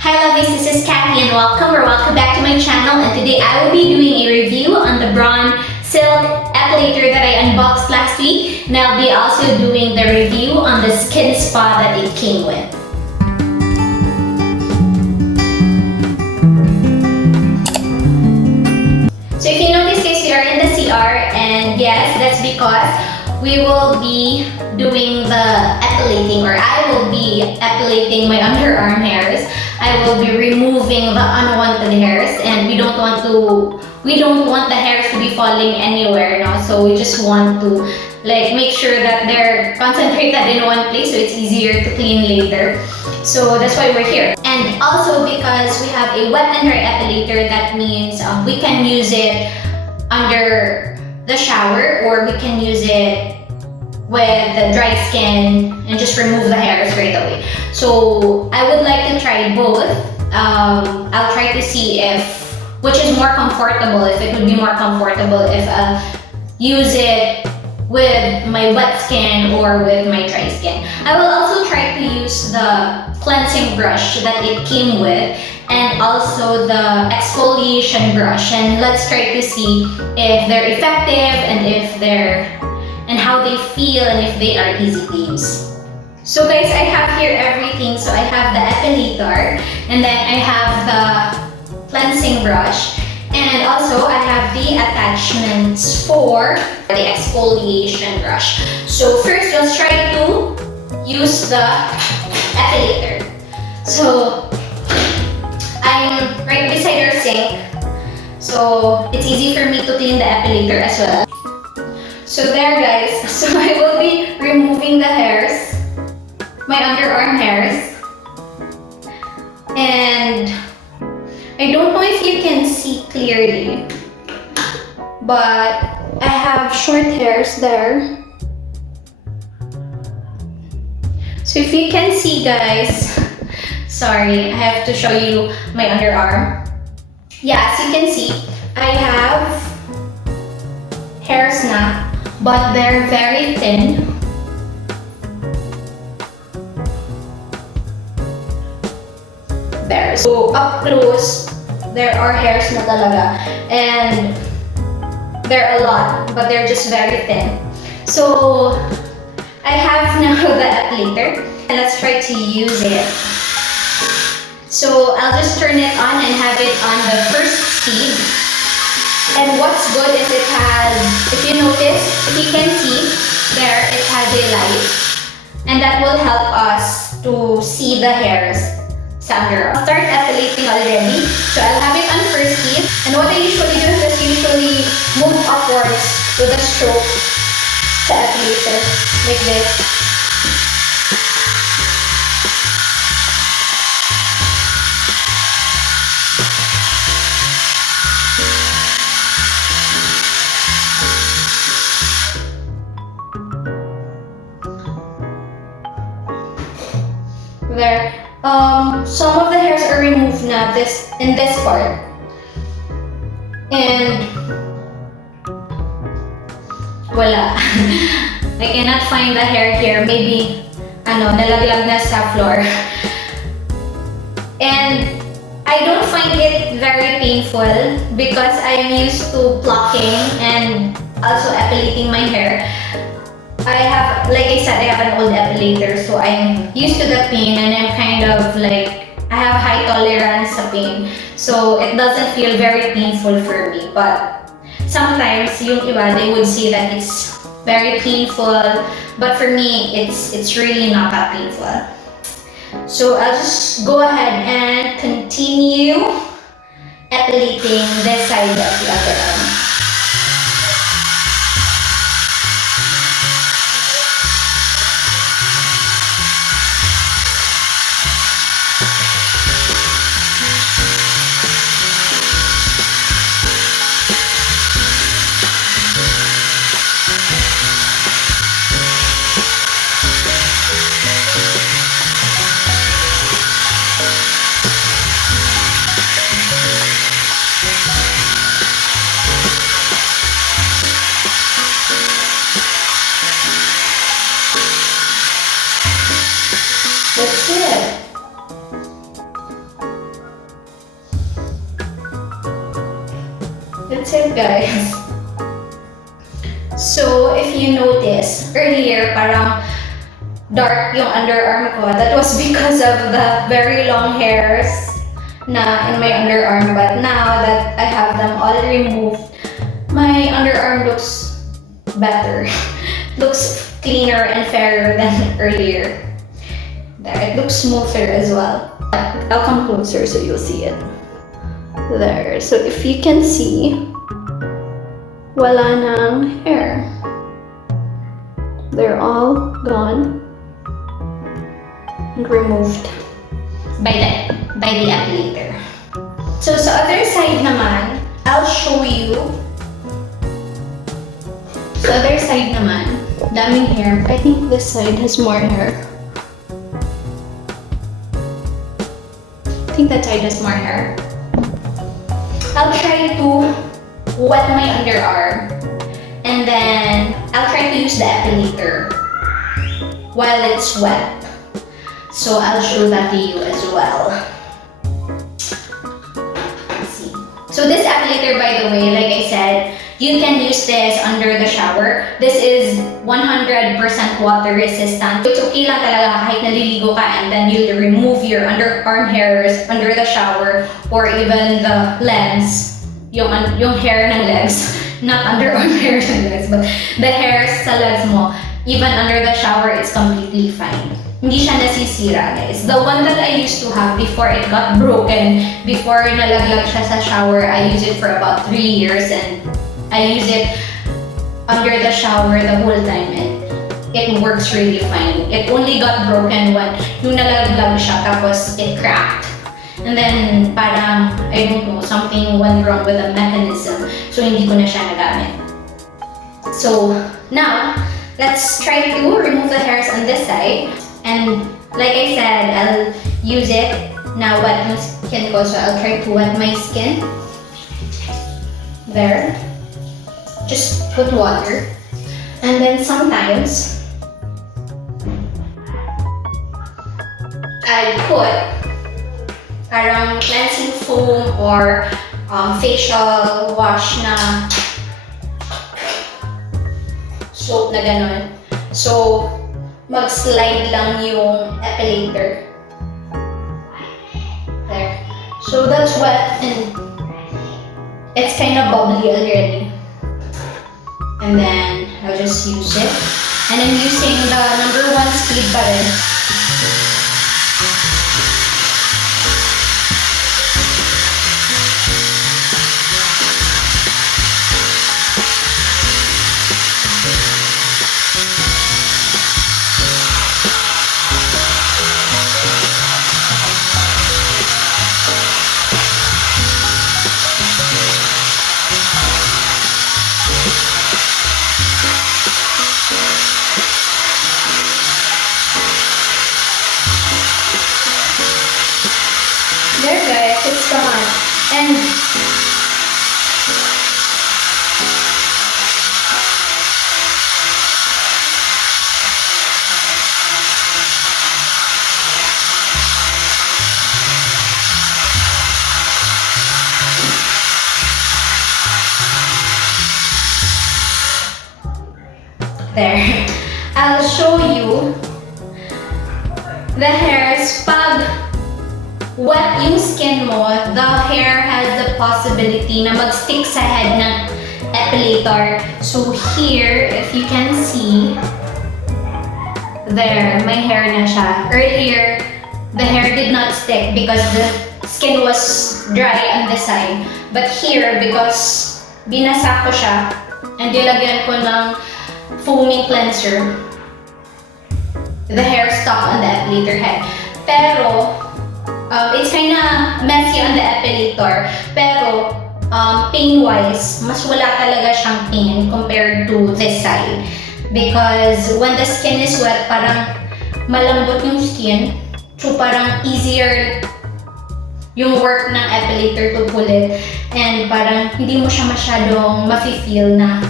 Hi lovies, this is Kathy and welcome back to my channel, and today I will be doing a review on the Braun Silk Epilator that I unboxed last week, and I'll be also doing the review on the Skinspa that it came with. So if you notice guys, we are in the CR, and yes, that's because we will be doing the epilating, or I will be epilating my underarm hairs. I will be removing the unwanted hairs, and we don't want the hairs to be falling anywhere now. So we just want to make sure that they're concentrated in one place so it's easier to clean later. So that's why we're here. And also because we have a wet and dry epilator, that means we can use it under the shower, or we can use it with the dry skin and just remove the hair straight away. So I would like to try both. I'll try to see which is more comfortable, if it would be more comfortable if I use it with my wet skin or with my dry skin. I will also try to use the cleansing brush that it came with, and also the exfoliation brush, and let's try to see if they're effective and how they feel and if they are easy to use. So guys, I have here everything. So I have the epilator, and then I have the cleansing brush, and also I have the attachments for the exfoliation brush. So first, let's try to use the epilator. So I'm right beside our sink, so it's easy for me to clean the epilator as well. So there guys, so I will be removing the hairs, my underarm hairs, and I don't know if you can see clearly, but I have short hairs there. So if you can see guys, sorry, I have to show you my underarm. Yeah, as you can see, I have hairs na, but they're very thin. There. So up close, there are hairs na talaga, and they're a lot, but they're just very thin. So I have now the epilator, and let's try to use it. So I'll just turn it on and have it on the first speed. And what's good is it has, if you notice, if you can see, there it has a light, and that will help us to see the hairs sa underarm. I'll start epilating already, so I'll have it on first speed. And what I usually do is usually move upwards with a stroke sa epilator, like this. There. Some of the hairs are removed now in this part. And wala. I cannot find the hair here. Maybe nalaglag na sa floor. And I don't find it very painful because I'm used to plucking and also epilating my hair. I have, like I said, I have an old epilator, so I'm used to the pain, and I'm kind of I have high tolerance sa pain, so it doesn't feel very painful for me. But sometimes yung iba, they would say that it's very painful, but for me, it's really not that painful. So I'll just go ahead and continue epilating this side of the other arm. That's it, guys. So, if you notice, earlier parang dark yung underarm ko. That was because of the very long hairs na in my underarm. But now that I have them all removed, my underarm looks better. Looks cleaner and fairer than earlier. There, it looks smoother as well. I'll come closer so you'll see it. There. So if you can see, wala nang hair. They're all gone and removed by the epilator. So sa other side naman, I'll show you. Sa other side naman, daming hair. I think this side has more hair. I think that side has more hair. I'll try to wet my underarm and then I'll try to use the epilator while it's wet. So I'll show that to you as well. Let's see. So this epilator, by the way, like I said, you can use this under the shower. This is 100% water resistant. So it's okay lang talaga kahit naliligo ka and then you'll remove your underarm hairs under the shower or even the legs, yung hair ng legs. Not underarm hair ng legs, but the hairs sa legs mo, even under the shower, it's completely fine. Hindi siya nasisira, guys. The one that I used to have before it got broken, before nalaglag siya sa shower, I used it for about 3 years and I use it under the shower the whole time and it works really fine. It only got broken when yung nalaglag siya tapos it cracked. And then parang, I don't know, something went wrong with the mechanism. So hindi ko na siya nagamit. So now, let's try to remove the hairs on this side. And like I said, I'll use it now wet my skin ko. So I'll try to wet my skin. There. Just put water. And then sometimes I put parang cleansing foam or facial wash na soap na ganon. So, mag-slide lang yung epilator. There. So that's wet and it's kind of bubbly already. And then I'll just use it. And I'm using the #1 speed pa rin. There guys, it's gone. And there. I'll show you the hairs pag wet yung skin mo, the hair has the possibility na mag-stick sa head ng epilator. So here, if you can see, there, may hair na siya. Earlier, the hair did not stick because the skin was dry on the side. But here, because binasa ko siya and nilagyan ko ng foaming cleanser, the hair stuck on the epilator head. Pero, it's kinda messy on the epilator, pero pain-wise, mas wala talaga siyang pain compared to this side. Because when the skin is wet, parang malambot yung skin, so parang easier yung work ng epilator to pull it, and parang hindi mo siya masyadong mafe-feel na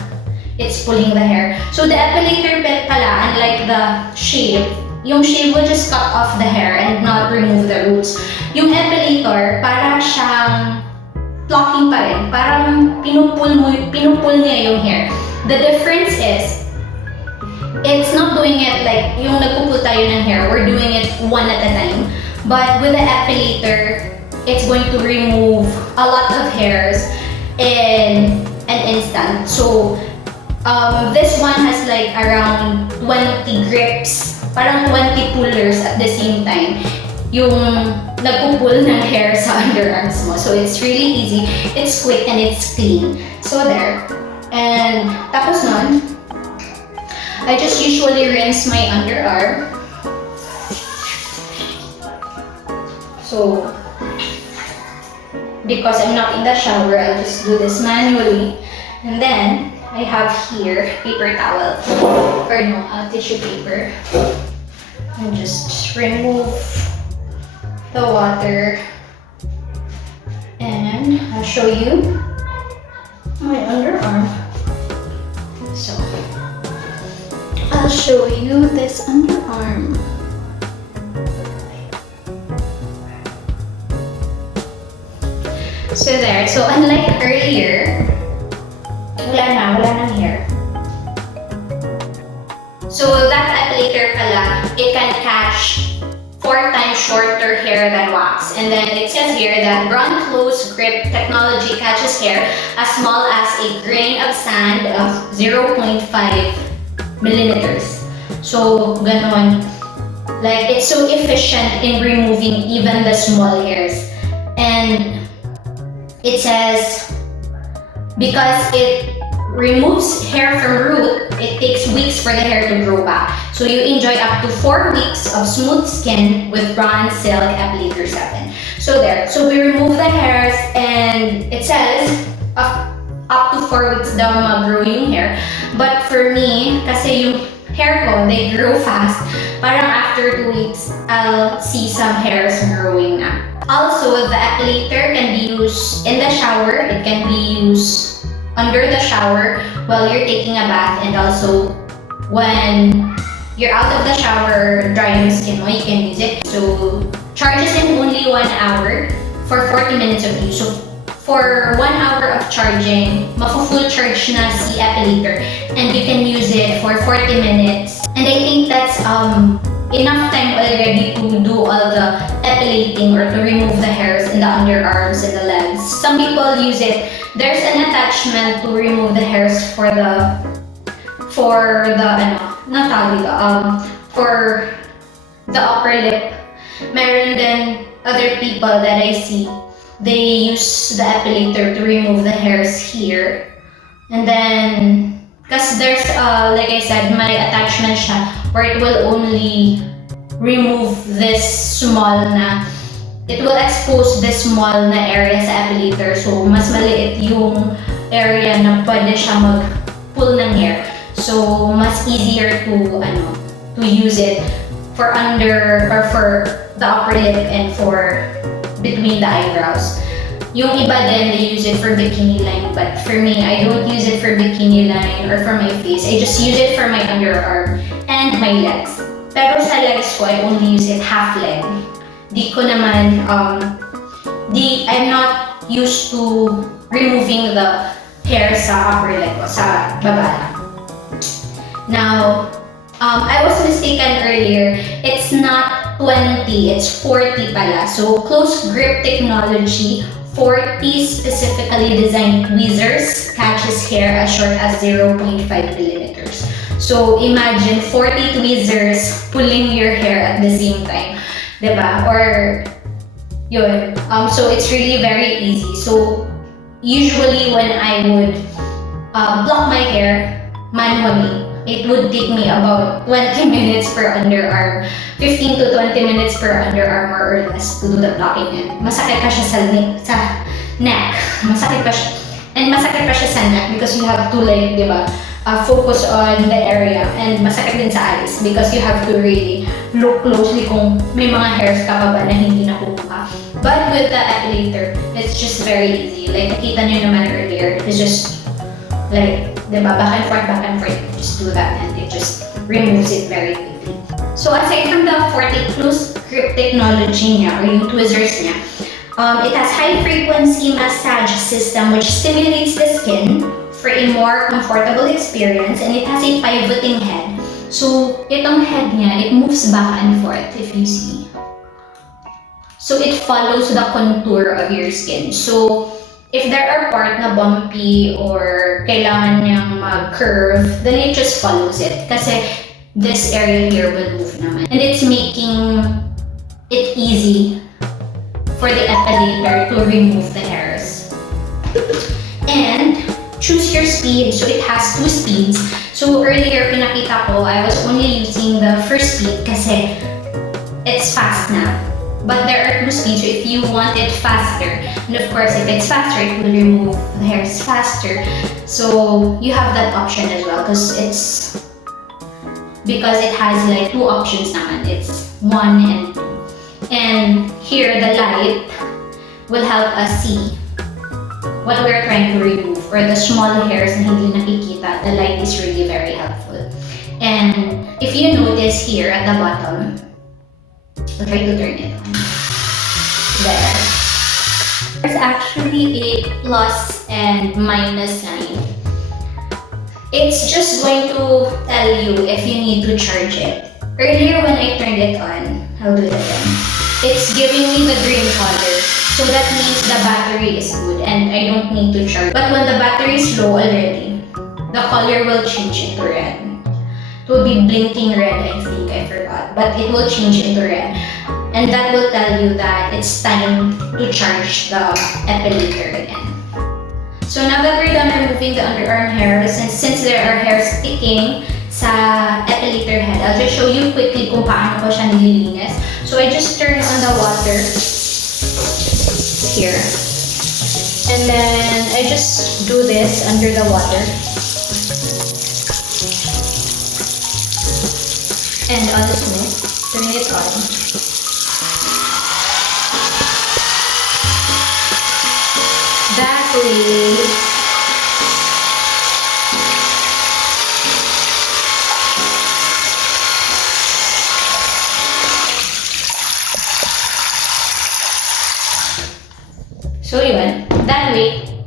it's pulling the hair. So the epilator bit pala, unlike the shave, yung shave will just cut off the hair and not remove the roots. Yung epilator, para siyang plucking pa rin. Parang pinupul niya yung hair. The difference is, it's not doing it like yung nagpupul tayo ng hair, we're doing it one at a time. But with the epilator, it's going to remove a lot of hairs in an instant. So, this one has like around 20 grips, parang 20 pullers at the same time. Yung nagpupul ng hair sa underarms mo. So, it's really easy, it's quick, and it's clean. So, there. And tapos nun, I just usually rinse my underarm. So, because I'm not in the shower, I'll just do this manually. And then, I have here paper towel, or no, tissue paper. And just remove the water. And I'll show you my underarm. So, I'll show you this underarm. So there. So unlike earlier, wala nang hair. So that epilator pala, it can catch 4 times shorter hair than wax. And then it says here that Braun close grip technology catches hair as small as a grain of sand of 0.5 millimeters. So ganon. Like, it's so efficient in removing even the small hairs. And it says, because it removes hair from root, it takes weeks for the hair to grow back. So you enjoy up to 4 weeks of smooth skin with Braun Silk Epilator 7. So there. So we remove the hairs, and it says up to 4 weeks daw mag-grow yung hair. But for me, kasi yung hair ko, they grow fast. Parang after 2 weeks, I'll see some hairs growing na. Also, the epilator can be used in the shower. It can be used under the shower while you're taking a bath, and also when you're out of the shower, drying your skin mo, you can use it. So, charges in only 1 hour for 40 minutes of use. So, for 1 hour of charging, mafu-full charge na si epilator, and you can use it for 40 minutes. And I think that's enough time already to do all the epilating or to remove the hairs in the underarms and the legs. Some people use it. There's an attachment to remove the hairs for the for the upper lip. Meron din other people that I see, they use the epilator to remove the hairs here. And then, because there's, like I said, may attachment siya where it will only remove this small na, it will expose this small na area sa epilator. So, mas maliit yung area na pwede siya mag-pull ng hair. So, mas easier to use it for under or for the upper lip and for between the eyebrows. Yung iba din, they use it for bikini line, but for me, I don't use it for bikini line or for my face. I just use it for my underarm and my legs. Pero sa legs ko, I only use it half leg. Di ko naman, I'm not used to removing the hair sa upper leg ko, sa baba. Now, I was mistaken earlier. It's not 20, it's 40 pala. So, close grip technology, 40 specifically designed tweezers catches hair as short as 0.5 millimeters. So, imagine 40 tweezers pulling your hair at the same time. Diba? Or, yun. So, it's really very easy. So, usually when I would block my hair manually, it would take me about 20 minutes per underarm, 15 to 20 minutes per underarm or less to do the blocking. And masakit pa siya sa neck. Masakit pa siya. And masakit pa siya sa neck because you have to like, di ba, focus on the area. And masakit din sa eyes because you have to really look closely kung may mga hairs ka pa ba na hindi nakukuha. But with the epilator, it's just very easy. Like, nakita nyo naman earlier, it's just like, diba, back and forth, just do that and it just removes it very quickly. So aside from the 40 close grip technology niya or yung tweezers niya, It has high-frequency massage system which stimulates the skin for a more comfortable experience, and it has a pivoting head. So, itong head niya, it moves back and forth if you see. So, it follows the contour of your skin. So, if there are part na bumpy or kailangan niyang mag-curve, then it just follows it. Kasi this area here will move naman. And it's making it easy for the epilator to remove the hairs. And choose your speed. So it has 2 speeds. So earlier pinakita ko, I was only using the first speed kasi it's fast na. But there are 2 speeds, so if you want it faster, and of course if it's faster, it will remove the hairs faster. So you have that option as well because it has like 2 options naman. It's 1 and 2. And here the light will help us see what we're trying to remove, or the small hairs na hindi nakikita. The light is really very helpful. And if you notice here at the bottom, I'll try to turn it on. There. There's actually a plus and minus sign. It's just going to tell you if you need to charge it. Earlier when I turned it on, I'll do it again. It's giving me the green color. So that means the battery is good and I don't need to charge. But when the battery is low already, the color will change into red. It will be blinking red, I think, I forgot. But it will change into red. And that will tell you that it's time to charge the epilator again. So now that we're done removing the underarm hairs, and since there are hairs sticking sa epilator head, I'll just show you quickly kung paano ko siya nililinis. So I just turn on the water here. And then I just do this under the water. And on the smooth, turn it on. That way, so yun, that way,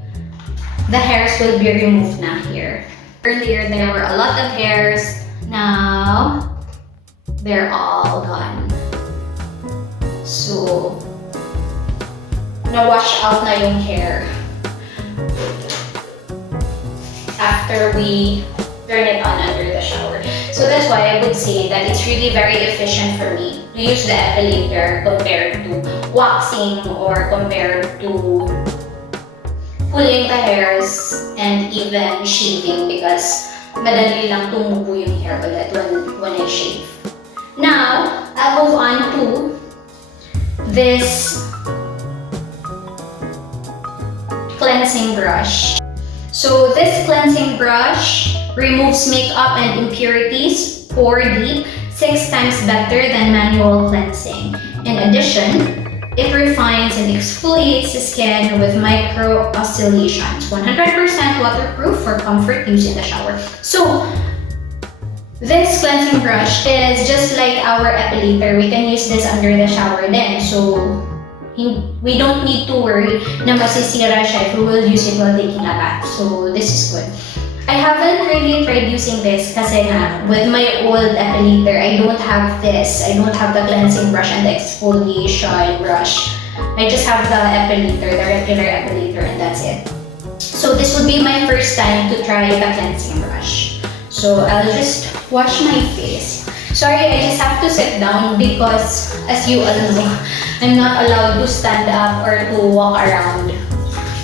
the hairs will be removed na here. Earlier, there were a lot of hairs. Now, they're all gone. So, na-wash out na yung hair after we turn it on under the shower. So that's why I would say that it's really very efficient for me to use the epilator compared to waxing or compared to pulling the hairs and even shaving, because madali lang tumubo yung hair ulit when I shave. Now, I'll move on to this cleansing brush. So this cleansing brush removes makeup and impurities pore deep 6 times better than manual cleansing. In addition, it refines and exfoliates the skin with micro oscillations. 100% waterproof for comfort use in the shower. So this cleansing brush is just like our epilator. We can use this under the shower then. So we don't need to worry na masisira siya if we will use it while taking a bath. So this is good. I haven't really tried using this kasi nga, with my old epilator, I don't have this. I don't have the cleansing brush and the exfoliation brush. I just have the epilator, the regular epilator, and that's it. So this would be my first time to try the cleansing brush. So I'll just wash my face. Sorry, I just have to sit down because, as you all know, I'm not allowed to stand up or to walk around.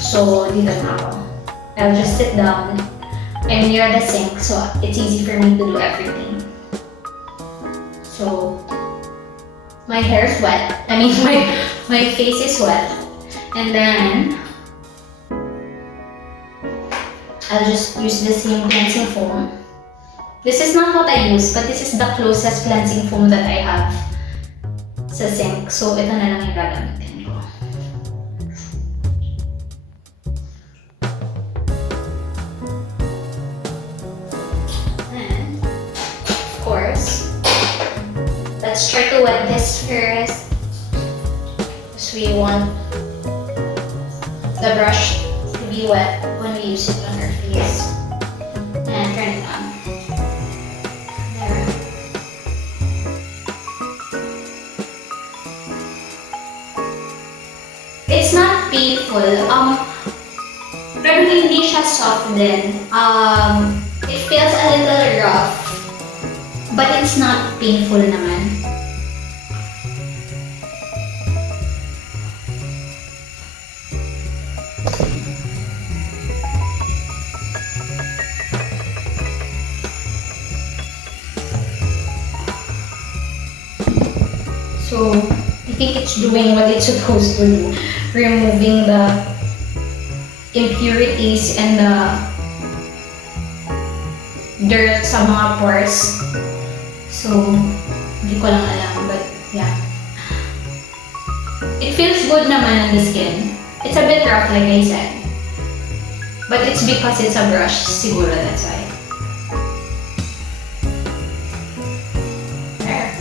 So, dito na ako. I'll just sit down. I'm near the sink, so it's easy for me to do everything. So, my hair is wet. I mean, my face is wet. And then, I'll just use the same cleansing foam. This is not what I use, but this is the closest cleansing foam that I have sa sink. So, ito na lang yung gagamitin ko. And, of course, let's try to wet this first. Because we want the brush to be wet when we use it on our face. And turn it on. There. It's not painful. Pero hindi siya soft din. It feels a little rough. But it's not painful naman. So, I think it's doing what it's supposed to do. Removing the impurities and the dirt sa mga pores. So, hindi ko lang alam, but yeah. It feels good naman on the skin. It's a bit rough, like I said. But it's because it's a brush, siguro that's why. There.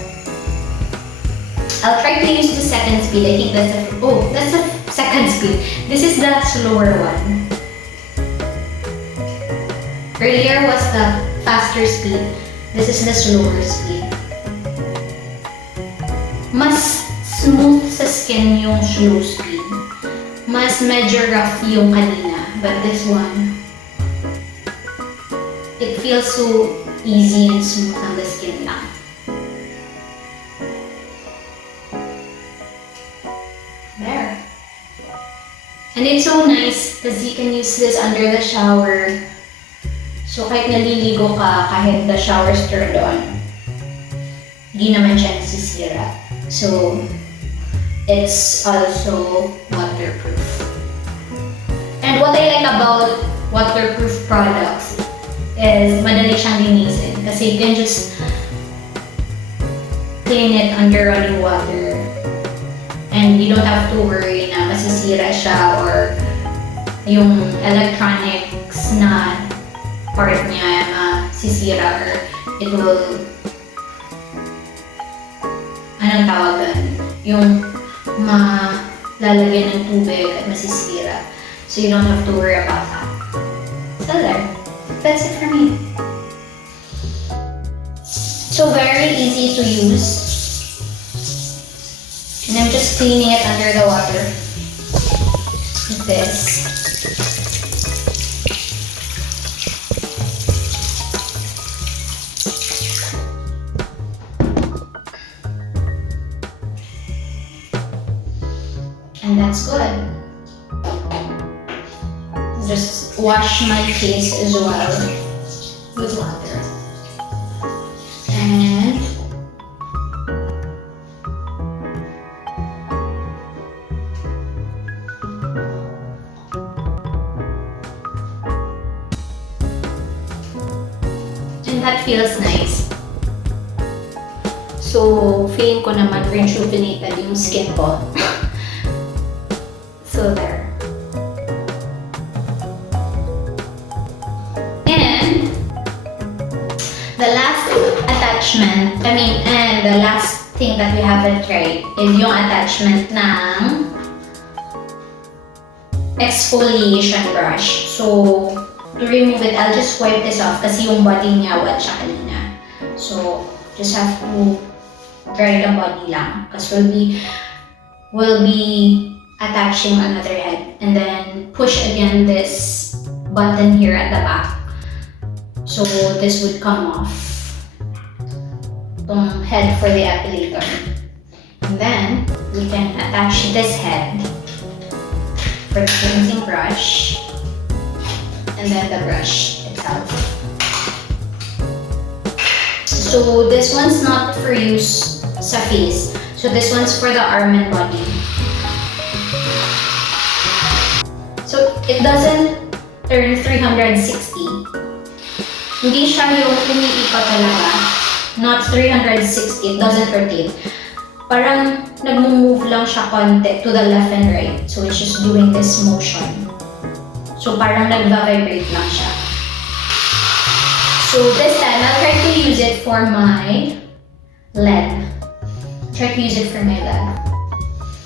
I'll try to use the second speed. I think that's the second speed. This is the slower one. Earlier was the faster speed. This is the slower speed. Mas smooth sa skin yung slow speed. Mas medyo rough yung kanina. But this one, it feels so easy and smooth on the skin lang. There. And it's so nice because you can use this under the shower. So kahit naliligo ka, kahit the shower's turned on, hindi naman siya nasisira. So it's also waterproof. And what I like about waterproof products is madali siyang linisin kasi you can just clean it under running water and you don't have to worry na masisira siya or yung electronics na part niya sisira or it will anong tawag doon? Yung malalagyan ng tubig at masisira. So you don't have to worry about that. So there. That's it for me. So very easy to use. And I'm just cleaning it under the water. Like this. And that's good. Just wash my face as well with water. And that feels nice. So, feeling ko naman rejuvenated yung skin ko. So there. And the last attachment, and the last thing that we haven't tried is yung attachment ng exfoliation brush. So, to remove it, I'll just wipe this off kasi yung body niya wet siya kanina. So, just have to dry the body lang kasi we'll be attaching another head and then push again this button here at the back. So this would come off. Itong head for the epilator. And then we can attach this head for the cleansing brush and then the brush itself. So this one's not for use sa face. So this one's for the arm and body. So it doesn't turn 360. Hindi siya yung umiikot talaga. Not 360, it doesn't rotate. Parang nag-move lang siya konti to the left and right. So it's just doing this motion. So parang nag-vibrate lang siya. So this time, I'll try to use it for my leg. Try to use it for my leg.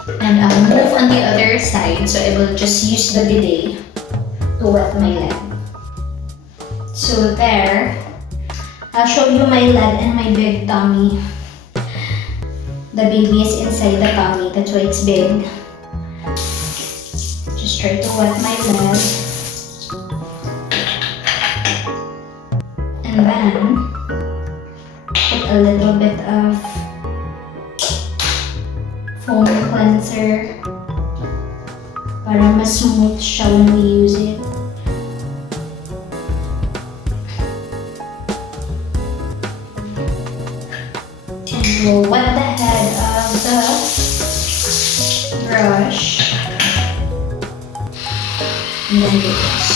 And I'll move on the other side, so I will just use the bidet to wet my leg. So there, I'll show you my leg and my big tummy. The baby is inside the tummy, that's why it's big. Just try to wet my leg. And then, put a little bit of foam cleanser para mas smooth siya when we use it. And we'll wet the head of the brush. And then do this.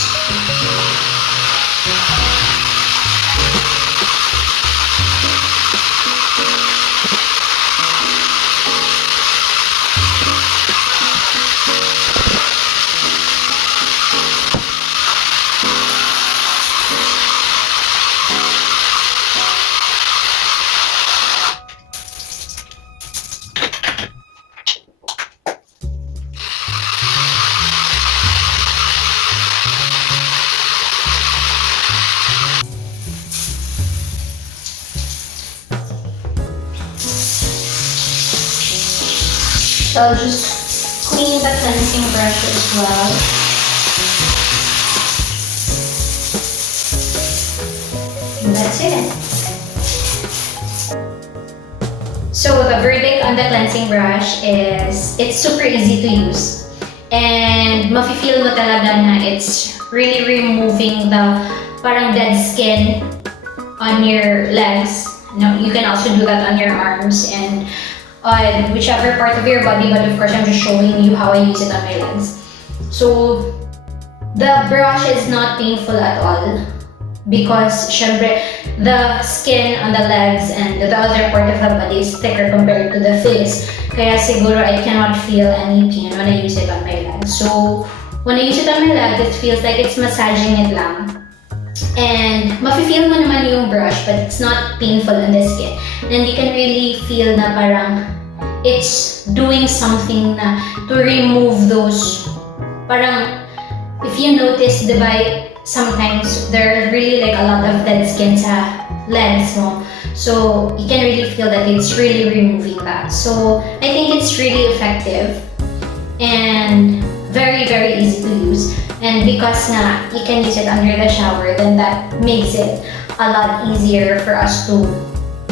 So I'll just clean the cleansing brush as well. And that's it. So the verdict on the cleansing brush is it's super easy to use. And mafe-feel mo talaga na it's really removing the parang dead skin on your legs. No, you can also do that on your arms and on whichever part of your body, but of course I'm just showing you how I use it on my legs. So the brush is not painful at all because syempre the skin on the legs and the other part of the body is thicker compared to the face. Kaya siguro I cannot feel any pain when I use it on my legs. So when I use it on my legs, it feels like it's massaging it lang. And mafe-feel mo naman yung brush, but it's not painful on the skin. And you can really feel na parang it's doing something na to remove those, parang if you notice, diba, sometimes there's really like a lot of dead skin sa legs mo. So you can really feel that it's really removing that. So I think it's really effective and very, very easy to use. And because na you can use it under the shower, then that makes it a lot easier for us to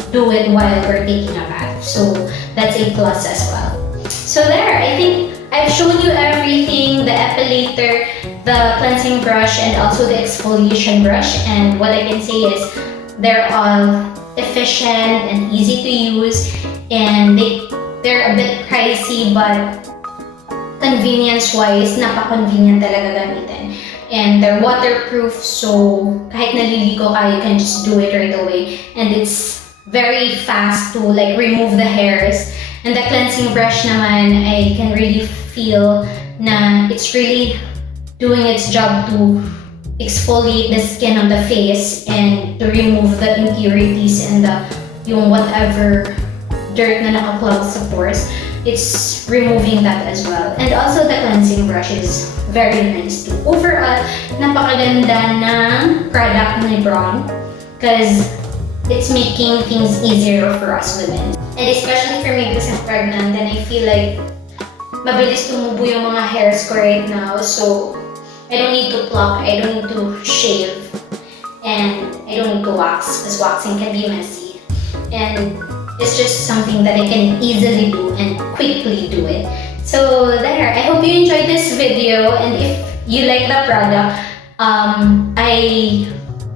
do it while we're taking a bath. So that's a plus as well. So there, I think I've shown you everything, the epilator, the cleansing brush, and also the exfoliation brush. And what I can say is they're all efficient and easy to use, and they're a bit pricey, but convenience-wise, napaka-convenient talaga gamitin. And they're waterproof, so kahit naliligo ka, you can just do it right away. And it's very fast to like remove the hairs. And the cleansing brush naman, I can really feel na it's really doing its job to exfoliate the skin on the face and to remove the impurities and yung whatever dirt na nakaklog sa pores. It's removing that as well. And also the cleansing brush is very nice too. Overall, napakaganda ng product ni Braun because it's making things easier for us women. And especially for me because I'm pregnant, and I feel like mabilis tumubo yung mga hairs ko right now. So I don't need to pluck, I don't need to shave, and I don't need to wax because waxing can be messy. And it's just something that I can easily do and quickly do it. So there, I hope you enjoyed this video, and if you like the product, I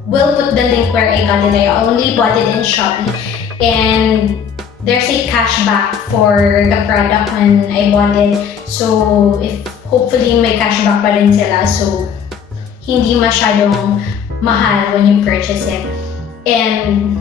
will put the link where I got it. I only bought it in Shopee, and there's a cashback for the product when I bought it. So if hopefully may cashback pa rin sila, so hindi masyadong mahal when you purchase it. And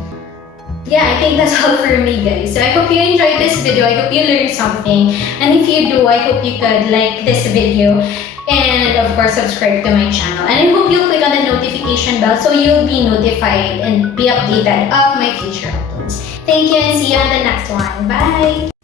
yeah, I think that's all for me, guys. So I hope you enjoyed this video. I hope you learned something. And if you do, I hope you could like this video and of course subscribe to my channel. And I hope you'll click on the notification bell so you'll be notified and be updated of my future uploads. Thank you and see you on the next one. Bye!